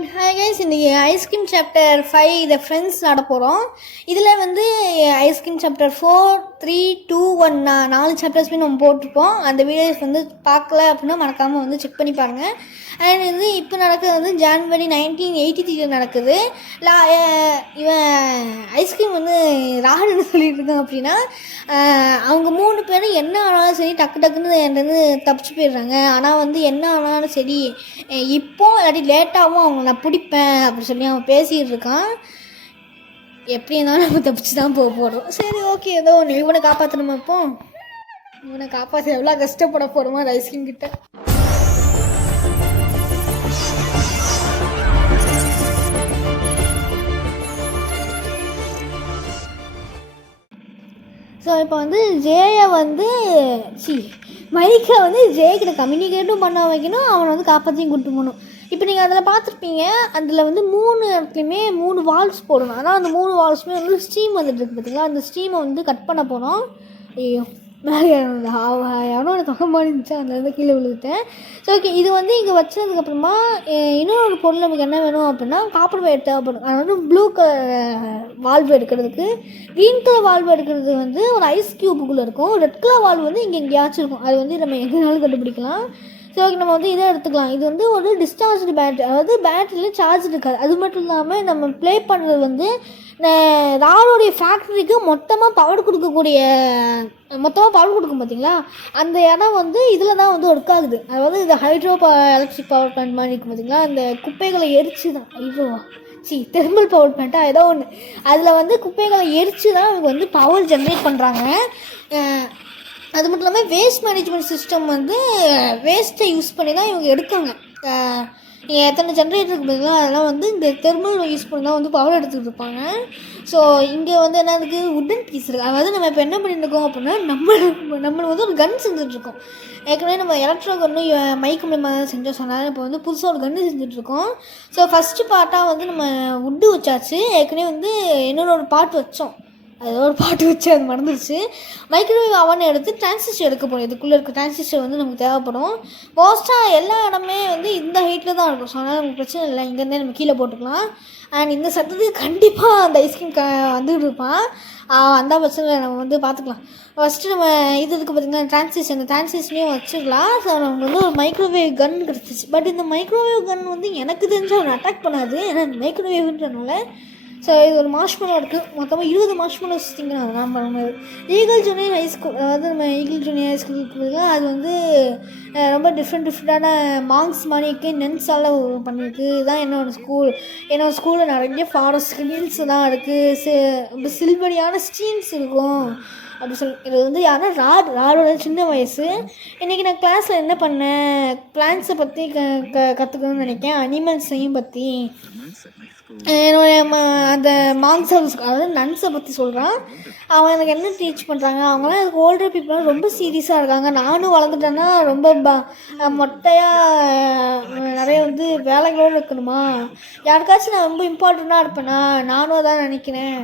And hi guys, இன்றைக்கி ice cream chapter 5 the friends நட போகிறோம். இதில் வந்து ஐஸ்கிரீம் சாப்டர் 4, 3, 2, 1 4 சாப்டர்ஸ்மே நம்ம போட்டிருப்போம். அந்த வீடியோஸ் வந்து பார்க்கல அப்படின்னா மறக்காமல் வந்து செக் பண்ணி பாருங்கள். அண்ட் வந்து இப்போ நடக்கிறது வந்து ஜான்வரி 1983 நடக்குது. இவன் ஐஸ்கிரீம் வந்து ராகுல் என்ன சொல்லிட்டு இருக்காங்க அப்படின்னா, அவங்க 3 பேரும் என்ன ஆனாலும் சரி டக்கு டக்குன்னு என்கிட்ட தப்பிச்சு போயிடுறாங்க. ஆனால் வந்து என்ன ஆனாலும் சரி இப்போ இல்லாட்டி லேட்டாகவும் அவங்க நான் பிடிப்பேன் அப்படி சொல்லி அவன் பேசிகிட்டு இருக்கான். எப்படி இருந்தாலும் நம்ம தப்பிச்சு தான் போக போகிறோம். சரி, ஓகே, ஏதோ ஒன்று இவனை காப்பாற்றணுமா? இப்போ இவனை காப்பாற்ற எவ்வளோ கஷ்டப்பட போகிறோமோ அது ஐஸ்கிரீம் கிட்ட. ஸோ இப்போ வந்து ஜேயை வந்து மைக்கை வந்து ஜேக்கிட்ட கம்யூனிகேட்டும் பண்ண வைக்கணும், அவனை வந்து காப்பாற்றியும் கூப்பிட்டு போகணும். இப்போ நீங்கள் அதில் பார்த்துருப்பீங்க, அதில் வந்து 3 இடத்துலையுமே 3 வால்ஸ் போடணும். ஆனால் அந்த 3 வால்ஸுமே வந்து ஸ்டீம் வந்துட்டு இருக்கு பார்த்தீங்களா, அந்த ஸ்டீமை வந்து கட் பண்ண போகிறோம். ஐயோ, மேலே எவனோ தொகை மாதிரி இருந்துச்சு, அதுலேருந்து கீழே விழுந்துட்டேன். ஸோ ஓகே, இது வந்து இங்கே வச்சதுக்கப்புறமா இன்னொரு பொருள் நமக்கு என்ன வேணும் அப்படின்னா காப்பர் வயர் தேவைப்படும். அது வந்து ப்ளூ கலர் வால்வு எடுக்கிறதுக்கு, க்ரீன் கலர் வால்வு எடுக்கிறது வந்து ஒரு ஐஸ் க்யூபுக்குள்ளே இருக்கும். ரெட் கலர் வால்வு வந்து இங்கே எங்கேயாச்சும் இருக்கும். அது வந்து நம்ம எங்கேனாலும் கண்டுபிடிக்கலாம். ஸோ ஓகே, நம்ம வந்து இதை எடுத்துக்கலாம். இது வந்து ஒரு டிஸ்சார்ஜ்டு பேட்ரி, அதாவது பேட்டரியில் சார்ஜ் இருக்காது. அது மட்டும் இல்லாமல் நம்ம ப்ளே பண்ணுறது வந்து ராரோடைய ஃபேக்ட்ரிக்கு மொத்தமாக பவர் கொடுக்கும் பார்த்தீங்களா, அந்த இடம் வந்து இதில் தான் வந்து ஒர்க் ஆகுது. அதாவது இது ஹைட்ரோ எலக்ட்ரிக் பவர் பிளான்ட் மாதிரி இருக்கும் பார்த்தீங்களா, அந்த குப்பைகளை எரிச்சு தான் தெர்மல் பவர் பிளான்ட்டாக ஏதோ ஒன்று, அதில் வந்து குப்பைகளை எரித்து தான் இவங்க வந்து பவர் ஜென்ரேட் பண்ணுறாங்க. அது மட்டும் இல்லாமல் வேஸ்ட் மேனேஜ்மெண்ட் சிஸ்டம் வந்து வேஸ்ட்டை யூஸ் பண்ணி தான் இவங்க எடுக்காங்க. நீங்கள் எத்தனை ஜென்ரேட்டர் இருக்குது பார்த்தீங்களா, அதெல்லாம் வந்து இந்த தெர்மல் யூஸ் பண்ணி தான் வந்து பவர் எடுத்துகிட்டு இருப்பாங்க. ஸோ இங்கே வந்து என்ன இருக்குது, உட்டன் பீஸ் இருக்குது. அதாவது நம்ம இப்போ என்ன பண்ணிட்டுருக்கோம் அப்படின்னா, நம்மளை வந்து ஒரு கன் செஞ்சுட்ருக்கோம். ஏற்கனவே நம்ம எலக்ட்ரோ கன்னு மைக் மூலமாக தான் செஞ்சோம். சொன்னாலும் இப்போ வந்து புதுசாக ஒரு கன்று செஞ்சுட்ருக்கோம். ஸோ ஃபஸ்ட்டு பார்ட்டாக வந்து நம்ம உட்டு வச்சாச்சு. ஏற்கனவே வந்து இன்னொரு பார்ட் வச்சோம், அது ஒரு பாட்டு வச்சு அது மறந்துடுச்சு. மைக்ரோவேவ் அவனை எடுத்து டிரான்சிஸ்டர் எடுக்க போகிறோம். இதுக்குள்ளே இருக்க டிரான்சிஸ்டர் வந்து நமக்கு தேவைப்படும். மோஸ்ட்டாக எல்லா இடமே வந்து இந்த ஹைட்டில் தான் இருக்கும். ஸோ அதனால் நமக்கு பிரச்சனை இல்லை, இங்கேருந்தே நம்ம கீழே போட்டுக்கலாம். அண்ட் இந்த சத்தத்துக்கு கண்டிப்பாக அந்த ஐஸ்கிரீம் வந்துட்டு இருப்பான். அந்த பிரச்சனை நம்ம வந்து பார்த்துக்கலாம். ஃபஸ்ட்டு நம்ம இது இருக்குது பார்த்திங்கன்னா டிரான்சிஸ்டர், அந்த டிரான்சிஸ்டரையும் வச்சுக்கலாம். ஸோ நமக்கு வந்து ஒரு மைக்ரோவேவ் கன் கிடச்சிச்சு. பட் இந்த மைக்ரோவேவ் கன் வந்து எனக்கு தெரிஞ்சு அவனை அட்டாக் பண்ணாது, ஏன்னா மைக்ரோவேவ்ன்றனால. ஸோ இது ஒரு மார்ஷ்மெலோ இருக்குது. மொத்தமாக 20 மார்ஷ்மெலோஸ் திங்கிறாங்க. நான் பண்ணுறது ஈகிள் ஜூனியர் ஹைஸ்கூல், அதாவது நம்ம ஈகிள் ஜூனியர் ஹைஸ்கூல் இருக்குதுல, அது வந்து ரொம்ப டிஃப்ரெண்ட்டான மார்க்ஸ் மாதிரி நென்ஸால் பண்ணியிருக்கு. இதுதான் என்னோடய ஸ்கூல். என்னோடய ஸ்கூலில் நிறைய ஃபாரஸ்ட் ஹில்ஸ் தான் இருக்குது, சில்வரியான ஸ்ட்ரீம்ஸ் இருக்கும் அப்படி இது வந்து யாருன்னா ராடோட சின்ன வயசு. இன்றைக்கி நான் கிளாஸில் என்ன பண்ணேன், பிளான்ஸை பற்றி கற்றுக்கணும்னு நினைக்கிறேன், அனிமல்ஸையும் பற்றி. என்னுடைய அந்த மாங்ஸை, அதாவது நன்ஸை பற்றி சொல்கிறான். அவன் எனக்கு என்ன டீச் பண்ணுறாங்க, அவங்களாம் எனக்கு ஓல்டர் பீப்புளாக ரொம்ப சீரியஸாக இருக்காங்க. நானும் வளர்ந்துட்டேன்னா ரொம்ப மொட்டையாக நிறைய வந்து வேலைகளோடு இருக்கணுமா, யாருக்காச்சும் நான் ரொம்ப இம்பார்ட்டண்ட்டாக இருப்பேனா, நானும் தான் நினைக்கிறேன்.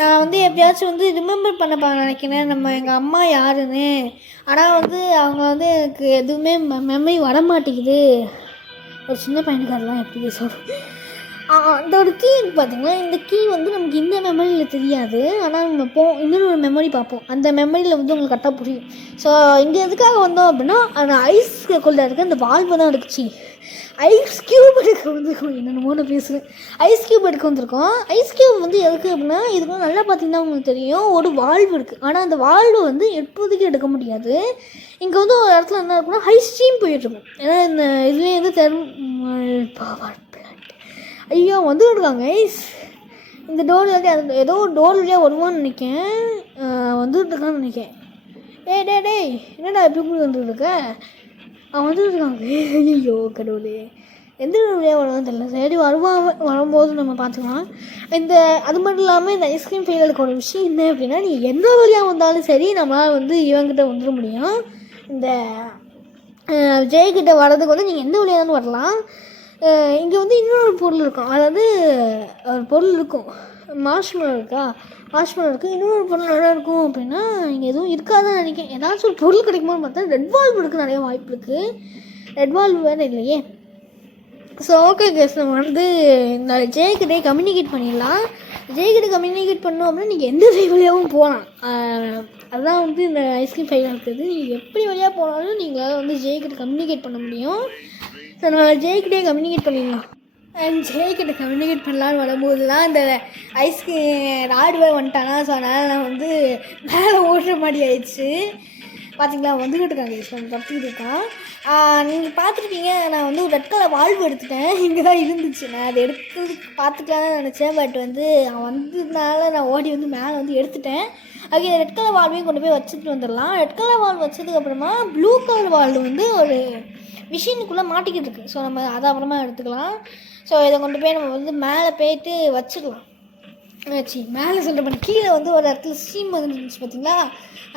நான் வந்து எப்படியாச்சும் வந்து ரிமெம்பர் பண்ண நினைக்கிறேன் நம்ம எங்கள் அம்மா யாருன்னு. ஆனால் வந்து அவங்க வந்து எனக்கு எதுவுமே மெமரி வர மாட்டேங்குது. ஒரு சின்ன பையனுக்கு அதெல்லாம் எப்படி சொல்கிறேன். அந்த ஒரு கீ இருக்குது பார்த்தீங்கன்னா, இந்த கீ வந்து நமக்கு இந்த மெமரியில் தெரியாது. ஆனால் நம்ம இன்னொரு மெமரி பார்ப்போம், அந்த மெமரியில் வந்து உங்களுக்கு கரெக்டாக புரியும். ஸோ இங்கே எதுக்காக வந்தோம் அப்படின்னா, அந்த ஐஸ்குள்ளே இருக்க அந்த வால்வு தான் எடுக்குச்சு. ஐஸ் க்யூப் எடுக்க வந்துருக்கோம், என்னென்னமோ நான் பேசுகிறேன். ஐஸ் க்யூப் எடுக்க வந்திருக்கோம். ஐஸ் க்யூப் வந்து எதுக்கு அப்படின்னா, இதுக்கு நல்லா பார்த்தீங்கன்னா உங்களுக்கு தெரியும், ஒரு வால்வு இருக்குது. ஆனால் அந்த வால்வு வந்து எப்போதைக்கு எடுக்க முடியாது. இங்கே வந்து ஒரு இடத்துல என்ன இருக்குன்னா, ஹை ஸ்ட்ரீம் போயிட்டுருக்கும். ஏன்னா இந்த இதுலேயே வந்து தெர்மல் பவர் பிளான்ட் ஐயோ வந்துட்டு இருக்காங்க ஐஸ். இந்த டோர் ஏதோ ஒரு டோர் வழியாக வருவான்னு நினைக்கிறேன், வந்துட்டு இருக்கான்னு நினைக்கிறேன். டேய் என்னடா எப்படி வந்துட்டு இருக்க, அவன் வந்துட்டு இருக்காங்க. ஐயோ கடவுளே, எந்த வழியாக வருவான்னு தெரியல. சரி, வரும்போது நம்ம பார்த்துக்கலாம். அது மட்டும் இல்லாமல் இந்த ஐஸ்கிரீம் ஃபெயிலுக்கு ஒரு விஷயம் என்ன அப்படின்னா, நீ எந்த வழியாக வந்தாலும் சரி நம்மளால் வந்து இவங்கிட்ட வந்துட முடியும். இந்த ஜெயக்கிட்ட வர்றதுக்கு வந்து நீங்கள் எந்த வழியாக தான் வரலாம். இங்கே வந்து இன்னொரு பொருள் இருக்கும், அதாவது ஒரு பொருள் இருக்கும், மார்ஷ்மெலோ இருக்குது. இன்னொரு பொருள் நல்லா இருக்கும் அப்படின்னா இங்கே எதுவும் இருக்காதுன்னு நினைக்கிறேன். ஏதாச்சும் ஒரு பொருள் கிடைக்குமான்னு பார்த்தா ரெட் வால்வு இருக்குது, நிறைய வாய்ப்பு இருக்குது. ரெட் வால்வு வேறு இல்லையே. ஸோ ஓகே கேஸ், நம்ம வந்து இந்த ஜேக்கிட்டே கம்யூனிகேட் பண்ணிடலாம். ஜேக்கிட்ட கம்யூனிகேட் பண்ணோம் அப்படின்னா நீங்கள் எந்த சைடு வழியாகவும் போகலாம். அதுதான் வந்து இந்த ஐஸ்கிரீம் ஃபைல் இருக்குது. நீங்கள் எப்படி வழியாக போனாலும் நீங்களால் வந்து ஜேக்கிட்ட கம்யூனிகேட் பண்ண முடியும். ஸோ நம்ம ஜேக்கிட்டே கம்யூனிகேட் பண்ணிடலாம். அண்ட் ஜேக்கிட்ட கம்யூனிகேட் பண்ணலான்னு வரும்போது தான் இந்த ஐஸ்கிரீம் ராடுவே வந்துட்டானா. ஸோ அதனால் நான் வந்து மேலே ஓடுற மாதிரி ஆயிடுச்சு. பார்த்தீங்களா, வந்துக்கிட்டு இருக்காங்க நம்ம தப்பிக்கிட்டு இருக்கான். நீங்கள் பார்த்துருக்கீங்க, நான் வந்து ஒரு ரெட் கலர் வால்வு எடுத்துட்டேன். இங்கே தான் இருந்துச்சு. நான் அதை எடுக்கிறதுக்கு பார்த்துக்கலான்னு நினச்சேன். பட் வந்து அவன் வந்ததுனால நான் ஓடி வந்து மேலே வந்து எடுத்துட்டேன். அதுக்கு ரெட் கலர் வால்வையும் கொண்டு போய் வச்சுட்டு வந்துடலாம். ரெட் கலர் வால்வு வச்சதுக்கப்புறமா ப்ளூ கலர் வால்வு வந்து ஒரு மிஷினுக்குள்ளே மாட்டிக்கிட்டு இருக்குது. ஸோ நம்ம அதை அப்புறமா எடுத்துக்கலாம். ஸோ இதை கொண்டு போய் நம்ம வந்து மேலே போய்ட்டு வச்சுக்கலாம். மேலே சொல்கிற பண்ணி கீழே வந்து ஒரு இடத்துல ஸ்டீம் வந்துருந்துச்சு பார்த்தீங்களா,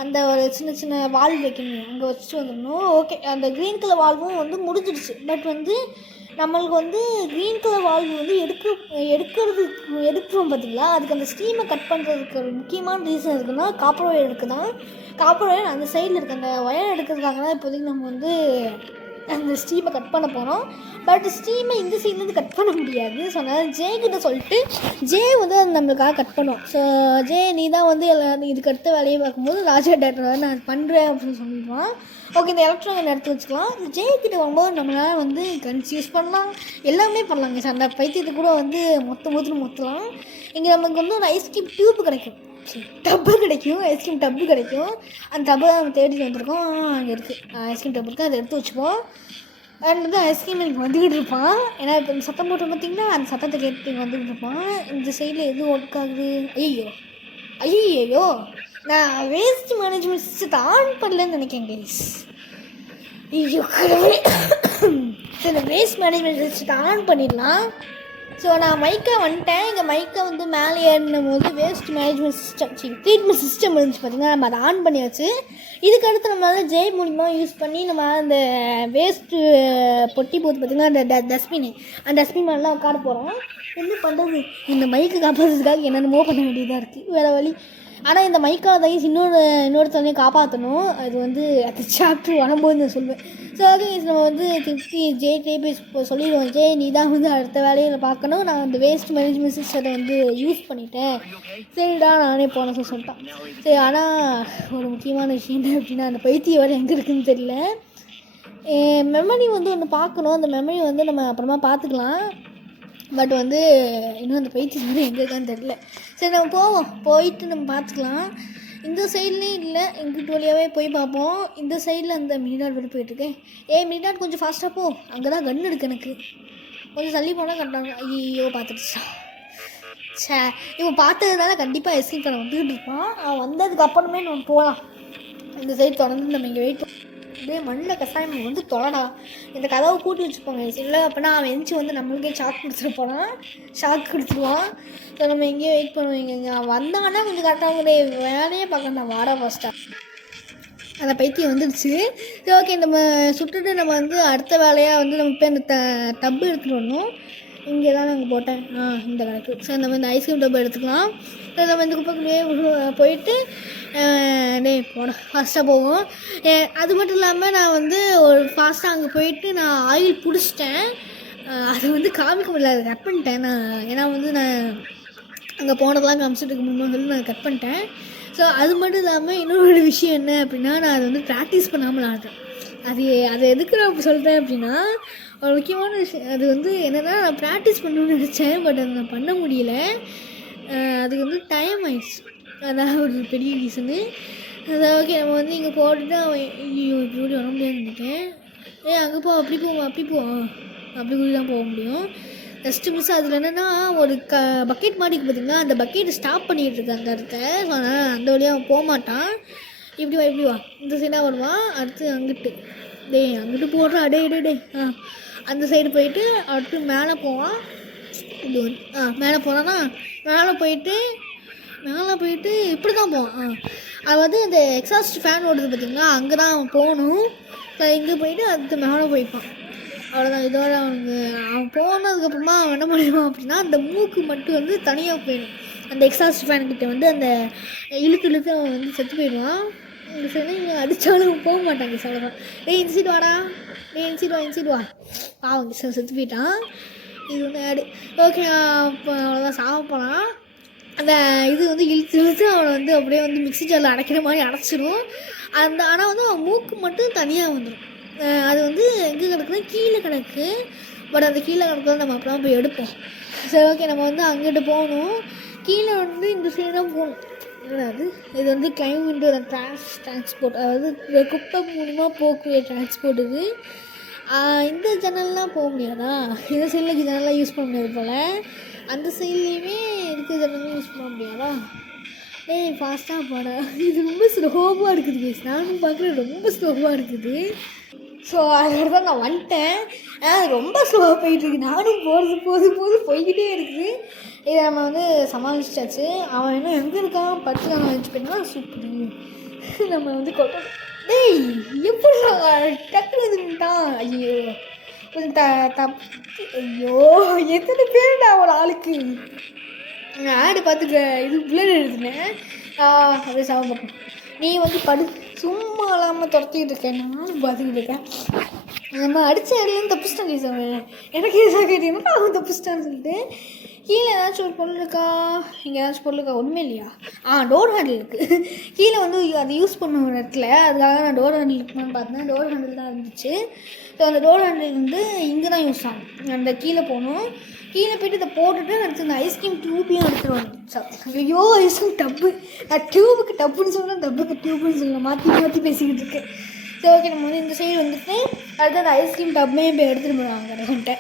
அந்த ஒரு சின்ன சின்ன வால்வு வைக்கணும், அங்கே வச்சுட்டு வந்துடணும். ஓகே, அந்த க்ரீன் கலர் வால்வும் வந்து முடிஞ்சிடுச்சு. பட் வந்து நம்மளுக்கு வந்து க்ரீன் கலர் வால்வு வந்து எடுக்கிறோம் பார்த்தீங்களா, அதுக்கு அந்த ஸ்டீமை கட் பண்ணுறதுக்கு ஒரு முக்கியமான ரீசன் இருக்குன்னா காப்பர் ஒயர் இருக்குது தான். காப்பர் ஒயர் அந்த சைடில் இருக்குது. அந்த ஒயர் எடுக்கிறதுக்காக தான் இப்போதைக்கு நம்ம வந்து அந்த ஸ்டீமை கட் பண்ண போகிறோம். பட் ஸ்டீமை இந்த சைட்லேருந்து கட் பண்ண முடியாது. ஸோ அதனால் ஜேக்கிட்ட சொல்லிட்டு ஜே வந்து அது நம்மளுக்காக கட் பண்ணுவோம். ஸோ ஜே நீ தான் வந்து இதுக்கு அடுத்த வேலையை பார்க்கும்போது ராஜா டேரக்டர் நான் பண்ணுறேன் அப்படின்னு சொல்லிடுவான். ஓகே, இந்த எலக்ட்ரானிக் எடுத்து வச்சுக்கலாம். ஜேக்கிட்ட வரும்போது நம்மளால் வந்து கன்ஸ் யூஸ் பண்ணலாம், எல்லாமே பண்ணலாங்க. சார் அந்த பைத்தியத்தை கூட வந்து மொத்தலாம். இங்கே நமக்கு வந்து ஒரு ஐஸ்கிரீம் டியூப் கிடைக்கும், டப்பு கிடைக்கும், ஐஸ்கிரீம் டப்பு கிடைக்கும். அந்த டப்பை நம்ம தேடிட்டு வந்திருக்கோம். அங்கே இருக்குது ஐஸ்கிரீம் டப்பு இருக்குது, அதை எடுத்து வச்சுப்போம். அண்ட் வந்து ஐஸ்கிரீம் எனக்கு வந்துக்கிட்டு இருப்பான். ஏன்னா இப்போ இந்த சத்தம் போட்டு பார்த்திங்கன்னா அந்த சத்தத்தை கேட்டு வந்துக்கிட்டு இருப்பான். இந்த சைடில் எதுவும் ஒர்க் ஆகுது. ஐயோ நான் வேஸ்ட் மேனேஜ்மெண்ட் சிஸ்டத்தை ஆன் பண்ணலன்னு நினைக்கிறேன் கைஸ். ஐயோ கடவுளே. சரி, வேஸ்ட் மேனேஜ்மெண்ட் சிஸ்டத்தை ஆன் பண்ணிடலாம். ஸோ நான் மைக்கா வந்துட்டேன். இங்கே மைக்கா வந்து மேலே ஏறினும் போது waste management system treatment system இருந்துச்சு பார்த்திங்கன்னா, நம்ம அதை ஆன் பண்ணியாச்சு. இதுக்கடுத்து நம்மளால் ஜே மூலிமா யூஸ் பண்ணி நம்ம அந்த வேஸ்ட்டு பொட்டி போது பார்த்திங்கன்னா அந்த டஸ்ட்பின், அந்த டஸ்ட்பின் மேலாம் உட்கார போகிறோம். என்ன பண்ணுறது, இந்த மைக்கு காப்பாற்றுறதுக்காக என்னென்னமோ பண்ண வேண்டியதாக இருக்குது, வேறு வழி. ஆனால் இந்த மைக்கால் தான் இன்னொருத்தனையும் காப்பாற்றணும். அது வந்து அது சாப்டர் வரும்போது நான் சொல்லுவேன். ஸோ அது நம்ம வந்து திருப்பி ஜேட்டே போய் சொல்லிடுவோம், ஜே நீ தான் வந்து அடுத்த வேலையில் பார்க்கணும், நான் அந்த வேஸ்ட் மேனேஜ்மெண்ட் சிஸ்டத்தை வந்து யூஸ் பண்ணிட்டேன், சரிடா நானே போனேன் சொல்லிட்டான். சரி, ஆனால் ஒரு முக்கியமான விஷயம் என்ன அப்படின்னா, அந்த பைத்தியம் வரை எங்கே இருக்குதுன்னு தெரியல. மெமரி வந்து ஒன்று பார்க்கணும். அந்த மெமரி வந்து நம்ம அப்புறமா பார்த்துக்கலாம். பட் வந்து இன்னும் அந்த பைத்தியம் வந்து எங்கே இருக்கான்னு தெரியல. சரி, நம்ம போயிட்டு நம்ம பார்த்துக்கலாம். இந்த சைட்லேயும் இல்லை, எங்கிட்ட வழியாகவே போய் பார்ப்போம். இந்த சைடில் அந்த மினிடாட் வெளியே போயிட்டுருக்கேன். மினிடாட் கொஞ்சம் ஃபாஸ்ட்டாக போ, அங்கே தான் கன் இருக்குது எனக்கு. கொஞ்சம் தள்ளி போனால் கரெக்டாக. ஐயோ பார்த்துடுச்சா. இவன் பார்த்ததுனால கண்டிப்பாக எஸ்கேப் பண்ண வந்துக்கிட்டு இருப்பான். அவன் வந்ததுக்கு அப்புறமே நம்ம போகலாம். இந்த சைடு தொடர்ந்து நம்ம இங்கே வெயிட் அப்படியே மண்ணில் கசாயம் வந்து தொலைடா, இந்த கதவை கூட்டி வச்சுப்போங்க. இல்லை அப்படின்னா அவன் எந்திச்சு வந்து நம்மளுக்கே ஷாக் கொடுத்துருவான். ஸோ நம்ம எங்கேயோ வெயிட் பண்ணுவோம். இங்கே அவன் வந்தான்னா கொஞ்சம் கரெக்டாக வேலையே பார்க்கணும். வாடா ஃபஸ்ட்டாக அந்த பைத்தியம் வந்துடுச்சு. சரி, ஓகே, நம்ம சுட்டுட்டு நம்ம வந்து அடுத்த வேலையாக வந்து நம்ம போய் அந்த டப்பு எடுத்துகிட்டு வரணும். இங்கே தான் நாங்கள் போட்டேன். இந்த கணக்கு. சரி, நம்ம இந்த ஐஸ்கிரீம் டப்பு எடுத்துக்கலாம். நம்ம இந்த குப்பைக்குள்ளேயே போயிட்டு போட ஃபாஸ்ட்டாக போவோம். அது மட்டும் இல்லாமல் நான் வந்து ஒரு ஃபாஸ்ட்டாக அங்கே போயிட்டு நான் ஆயில் பிடிச்சிட்டேன். அதை வந்து காமிக்க முடியல, அதை கட் பண்ணிட்டேன் நான். ஏன்னா வந்து நான் அங்கே போனதெல்லாம் காமிச்சிட்டு இருக்க முடியுமா சொல்லி நான் கட் பண்ணிட்டேன். ஸோ அது மட்டும் இல்லாமல் இன்னொரு விஷயம் என்ன அப்படின்னா, நான் அதை வந்து ப்ராக்டிஸ் பண்ணாமல் ஆடுறேன். அது எதுக்கு நான் சொல்கிறேன் அப்படின்னா, ஒரு முக்கியமான விஷயம். அது வந்து என்னென்னா, நான் ப்ராக்டிஸ் பண்ணணும்னு நினச்சேன். பட் அதை நான் பண்ண முடியல. அதுக்கு வந்து டைம் ஆயிடுச்சு. அதான் ஒரு பெரிய ரீசனு. அதான் ஓகே, நம்ம வந்து இங்கே போட்டுட்டு அவன் இப்படி வர முடியாதுன்னு நினைக்கிறேன். அங்கே அப்படி அப்படி கூட தான் போக முடியும். Just miss. அதில் என்னென்னா ஒரு பக்கெட் மாட்டிக்கு பார்த்திங்கன்னா, அந்த பக்கெட்டை ஸ்டாப் பண்ணிகிட்டு இருக்கு அந்த இடத்த. ஸோ அதனால் அந்த வழியாக அவன் போக மாட்டான். இப்படி வா இந்த சைடாக வருவான். அடுத்து அங்கிட்டு அங்கிட்டு போடுறான். டே அந்த சைடு போயிட்டு அடுத்து மேலே போவான். இது வந்து மேலே போகிறான்னா மேலே போயிட்டு இப்படி தான் போவான். அது வந்து அந்த எக்ஸாஸ்ட் ஃபேன் ஓடுது பார்த்திங்களா, அங்கே தான் அவன் போகணும். இங்கே போயிட்டு அடுத்து மேலே போய்ப்பான். அவ்வளோதான். இதோட அவன் போனதுக்கப்புறமா அவன் என்ன பண்ணிடுவான் அப்படின்னா, அந்த மூக்கு மட்டும் வந்து தனியாக போயிடும். அந்த எக்ஸாஸ்ட் ஃபேன்கிட்ட வந்து அந்த இழுத்து அவன் வந்து செத்து போயிடுவான். இந்த சைடு இங்கே அடித்தாலும் போக மாட்டாங்க. சொல்லலாம். இந்த சைடு வாடா நீ என்சிடுவா பாவங்க செத்து போயிட்டான். இது வந்து ஆடு. ஓகே இப்போ அவ்வளோதான் சாப்பிட போகலாம். அந்த இது வந்து இழுத்து அவனை வந்து அப்படியே வந்து மிக்ஸி ஜாரில் அடைக்கிற மாதிரி அடைச்சிடும். ஆனால் வந்து அவன் மூக்கு மட்டும் தனியாக வந்துடும். அது வந்து எங்கே கிடக்குன்னா கீழே கிடக்கு. பட் அந்த கீழே கிடக்குறது நம்ம அப்புறம் போய் எடுப்போம். சரி ஓகே நம்ம வந்து அங்கிட்டு போகணும். கீழே வந்து இந்த சைடு தான் போகணும். அது இது வந்து கிளைம்பிட்டு ஒரு டிரான்ஸ்போர்ட், அதாவது குப்பை மூலமாக போகக்கூடிய டிரான்ஸ்போர்ட். இது இந்த ஜன்னல்லாம் போக முடியாதா? இந்த சைடில் ஜன்னல்லாம் யூஸ் பண்ண முடியாது போல். அந்த சைட்லேயுமே இருக்கிற ஜன்னலும் யூஸ் பண்ண முடியாதா? ஏய் ஃபாஸ்ட்டாக போட. இது ரொம்ப ஸ்லோவாக இருக்குது கேஸ். நானும் பார்க்குறேன் ரொம்ப ஸ்லோவாக இருக்குது. ஸோ அதோட தான் நான் வந்துட்டேன். ரொம்ப ஸ்லோவாக போயிட்டுருக்கு. நானும் போது போய்கிட்டே இருக்குது. இதை நம்ம வந்து சமாளிச்சாச்சு. அவன் இன்னும் எங்கே இருக்கான் படுத்துக்கான வச்சு போயிட்டா சூப்பர். நம்ம வந்து கொட்ட டேய் எப்படி டக்குனு இதுட்டான். ஐயோ கொஞ்சம் ஐயோ எத்தனை பேருடா ஒரு ஆளுக்கு. நான் ஆடு பார்த்துக்க இது பிளட் எழுதுனேன். அப்படியே சாப்பிட பார்ப்போம். நீ வந்து சும்மா இல்லாமல் துரத்திக்கிட்டு இருக்கேன். நானும் பார்த்துக்கிட்டு இருக்கேன். நம்ம அடித்த இடத்துலேருந்து தப்பிச்சிட்டான் கேசவன். எனக்கு ஏதா கேட்டீங்கன்னா அவன் தப்பிச்சிட்டான்னு சொல்லிட்டு. கீழே ஏதாச்சும் ஒரு பொருள் இருக்கா? இங்கே ஏதாச்சும் பொருள் இருக்கா? ஒன்றுமே இல்லையா? டோர் ஹேண்டில் இருக்குது. கீழே வந்து அதை யூஸ் பண்ண ஒரு இடத்துல அதுக்காக நான் டோர் ஹேண்டில் இருக்குன்னு பார்த்தேன். டோர் ஹேண்டில் தான் இருந்துச்சு. ஸோ அந்த டோர் ஹேண்டில் வந்து இங்கே தான் யூஸ் ஆகும். அந்த கீழே போகணும். கீழே போய்ட்டு இதை போட்டுட்டு அடுத்து இந்த ஐஸ்கிரீம் டியூப்பையும் எடுத்துகிட்டு வந்துச்சு. ஐயோ ஐஸ்கிரீம் டப்பு. நான் டியூபுக்கு டப்புன்னு சொல்லலாம், டப்புக்கு டியூப்புன்னு சொல்லலாம். மாற்றி பேசிக்கிட்டு இருக்கேன். சரி ஓகே நம்ம வந்து இந்த சைடு வந்துட்டு அடுத்து அந்த ஐஸ்கிரீம் டப்பையும் போய் எடுத்துகிட்டு போடுவாங்க ரெண்ட்டை.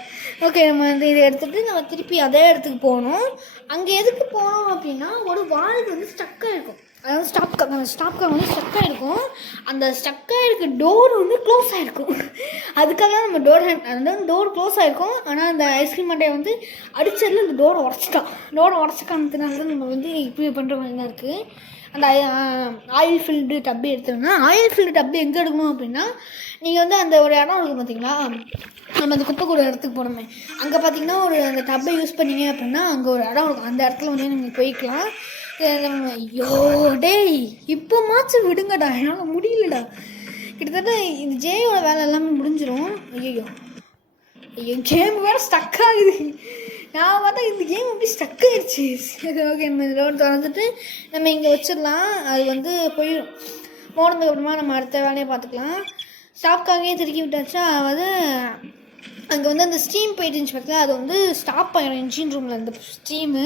ஓகே நம்ம வந்து இதை எடுத்துகிட்டு நம்ம திருப்பி அதே இடத்துக்கு போகணும். அங்கே எதுக்கு போனோம் அப்படின்னா ஒரு வால்வு வந்து ஸ்டக்காக இருக்கும். அதாவது ஸ்டாப்காக வந்து ஸ்டக்காக இருக்கும். அந்த ஸ்டக்காக இருக்க டோர் வந்து க்ளோஸ் ஆகிருக்கும். அதுக்காக தான் நம்ம டோர் க்ளோஸ் ஆகிருக்கும். ஆனால் அந்த ஐஸ்கிரீம் மண்டையை வந்து அடிச்சதில் அந்த டோரை உடச்சிக்கானதுனால தான் நம்ம வந்து இப்படி பண்ணுற மாதிரி தான் இருக்குது. அந்த ஆயில் ஃபில்டு டப்பு எடுத்துருங்க. ஆயில் ஃபில்டு டப்பு எங்கே எடுக்கணும் அப்படின்னா நீங்கள் வந்து அந்த ஒரு இடம் இருக்குது பார்த்தீங்களா, நம்ம அந்த குப்பை கூட இடத்துக்கு போனோமே அங்கே பார்த்தீங்கன்னா ஒரு அந்த டப்பை யூஸ் பண்ணிங்க அப்படின்னா அங்கே ஒரு இடம் இருக்கும். அந்த இடத்துல வந்து நீங்கள் போய்க்கலாம். ஐயோ டேய் இப்போ மாச்சு விடுங்கடா, என்னால் முடியலடா. கிட்டத்தட்ட இந்த ஜேயோட வேலை எல்லாமே முடிஞ்சிடும். ஐயோ கேம் வேறு ஸ்டக் ஆகுது. நான் பார்த்தா இந்த கேம் அப்படி ஸ்டக் ஆகிடுச்சு. சரி ஓகே நம்ம இந்த ரோடு திறந்துட்டு நம்ம இங்கே வச்சிடலாம். அது வந்து போயிடும். போனதுக்கு அப்புறமா நம்ம அடுத்த வேலையை பார்த்துக்கலாம். ஸ்டாப்காகவே திருக்கி விட்டாச்சா. அதாவது அங்கே வந்து அந்த ஸ்டீம் போயிட்டு இருந்துச்சு பார்த்தீங்களா, அது வந்து ஸ்டாப் ஆகிடும் இன்ஜின் ரூமில் அந்த ஸ்டீமு.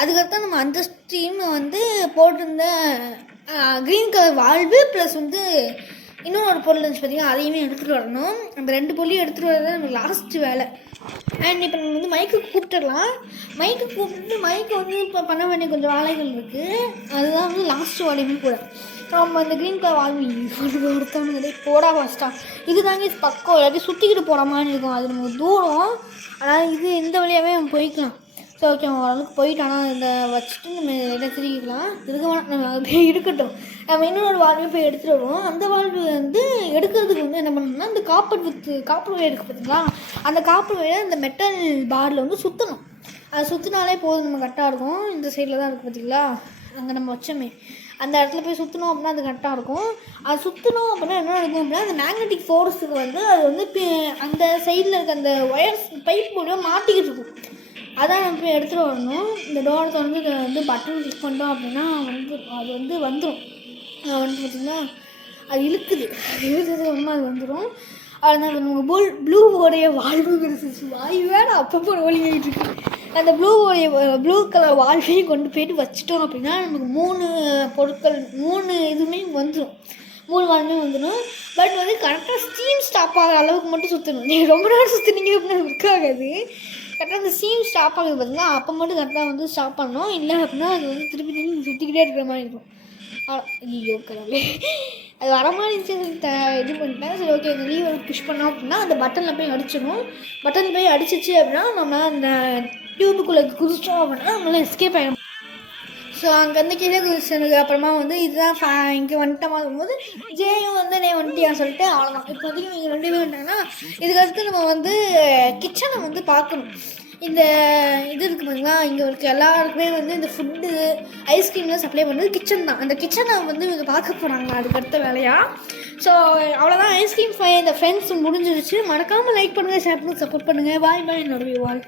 அதுக்கடுத்து நம்ம அந்த ஸ்டீமை வந்து போட்டிருந்த க்ரீன் கலர் வால்வு ப்ளஸ் வந்து இன்னொரு பொருள் இருந்துச்சு பார்த்தீங்கன்னா அதையுமே எடுத்துகிட்டு வரணும். அந்த 2 பொருளையும் எடுத்துகிட்டு வரது நமக்கு லாஸ்ட்டு வேலை. அண்ட் இப்போ நம்ம வந்து மைக்கு கூப்பிட்டுடலாம். மைக்கு வந்து இப்போ பண்ண வேண்டிய கொஞ்சம் வேலைகள் இருக்குது. அதுதான் வந்து லாஸ்ட்டு வேலையுமே கூட. நம்ம அந்த க்ரீன் கலர் வால்வு ஒருத்தவங்க போடா ஃபஸ்ட்டாக இது தாங்க பக்கம் எல்லாத்தையும் சுற்றிக்கிட்டு போகிற மாதிரி இருக்கும். அது நமக்கு தூரம். ஆனால் இது இந்த வழியாகவே நம்ம போய்க்கலாம். ஸோ ஓகே ஓரளவுக்கு போயிட்டானா இந்த வச்சுட்டு நம்ம இதை திருக்கிக்கலாம். இருக்க வேணாம், நம்ம அப்படியே இருக்கட்டும். நம்ம இன்னொரு வால்வையும் போய் எடுத்துகிட்டு வருவோம். அந்த வால்வு வந்து எடுக்கிறதுக்கு வந்து என்ன பண்ணணும்னா இந்த காப்பர் வயர் இருக்குது பார்த்தீங்களா, அந்த காப்பர் வயரை அந்த மெட்டல் பாரில் வந்து சுற்றணும். அது சுற்றினாலே போதும், நம்ம கரெக்டாக இருக்கும். இந்த சைடில் தான் இருக்குது பார்த்தீங்களா, அங்கே நம்ம வச்சோமே அந்த இடத்துல போய் சுற்றணும் அப்படின்னா அது கரெக்டாக இருக்கும். அது சுற்றணும் அப்படின்னா என்ன நடக்கும் அப்படின்னா அந்த மேக்னெட்டிக் ஃபோர்ஸுக்கு வந்து அது வந்து அந்த சைடில் இருக்க அந்த ஒயர்ஸ் பைப் மூலியம் மாட்டிக்கிட்டு இருக்கும். அதான் நம்ம போய் எடுத்துகிட்டு வரணும். இந்த டோரை திறந்து இதை வந்து பட்டன் கிளிக் பண்ணிட்டோம் அப்படின்னா அது வந்து வந்துடும். வந்து பார்த்திங்கன்னா அது இழுக்கிறதுக்கு ஒன்றுமா அது வந்துடும். அதனால் நம்ம ப்ளூவோடைய வால்வுங்கிறது வாய் வேறு அப்பப்போ ஒளிங்கிட்டு இருக்கு. அந்த ப்ளூ கலர் வால்வையும் கொண்டு போய்ட்டு வச்சிட்டோம் அப்படின்னா நமக்கு 3 பொருட்கள் 3 இதுவுமே வந்துடும். 3 வால்வுமே வந்துடும். பட் வந்து கரெக்டாக ஸ்டீம் ஸ்டாப் ஆகிற அளவுக்கு மட்டும் சுற்றணும். நீங்கள் ரொம்ப நேரம் சுற்றுனீங்க அப்படின்னா ஒர்க் ஆகாது. கரெக்டாக அந்த ஸ்டீம் ஸ்டாப் ஆகுது பார்த்தீங்கன்னா அப்போ மட்டும் கரெக்டாக வந்து ஸ்டாப் பண்ணணும். இல்லை அப்படின்னா அது வந்து திருப்பி சுற்றிக்கிட்டே இருக்கிற மாதிரி இருக்கும். ஐயோ கடவுளே, அது வர மாதிரி இருந்துச்சு. இது பண்ணிட்டேன். சரி ஓகே இந்த லீவ் புஷ் பண்ணோம் அப்படின்னா அந்த பட்டனில் போய் அடிச்சிடும். பட்டன் போய் அடிச்சிச்சு அப்படின்னா நம்ம அந்த டியூபுக்குள்ளே குதிச்சிட்டோம் அப்படின்னா நம்மளாம் எஸ்கேப் ஆகிடும். ஸோ அங்கேருந்து கீழே குதிச்சதுக்கு அப்புறமா வந்து இதுதான் இங்கே வந்துட்டோமா இருக்கும்போது ஜேயும் வந்து நீ வந்துட்டியா சொல்லிட்டு அவ்வளோதான். இப்போ வந்து இவங்க 2 பேர் வந்துட்டாங்கன்னா இதுக்கடுத்து நம்ம வந்து கிச்சனை வந்து பார்க்கணும். இந்த இது இருக்குது பார்த்தீங்களா, இங்கே இருக்க எல்லாருக்குமே வந்து இந்த ஃபுட்டு ஐஸ்கிரீம்லாம் சப்ளை பண்ணுறது கிச்சன் தான். அந்த கிச்சனை வந்து இவங்க பார்க்க போகிறாங்க அதுக்கடுத்த வேலையாக. ஸோ அவ்வளோதான் ஐஸ்கிரீம் ஃபை இந்த ஃப்ரெண்ட்ஸ் முடிஞ்சிருச்சு. மறக்காமல் லைக் பண்ணுங்கள், ஷேர் பண்ணுங்கள், சப்போர்ட் பண்ணுங்கள். பாய் பாய், லவ் யூ ஆல்.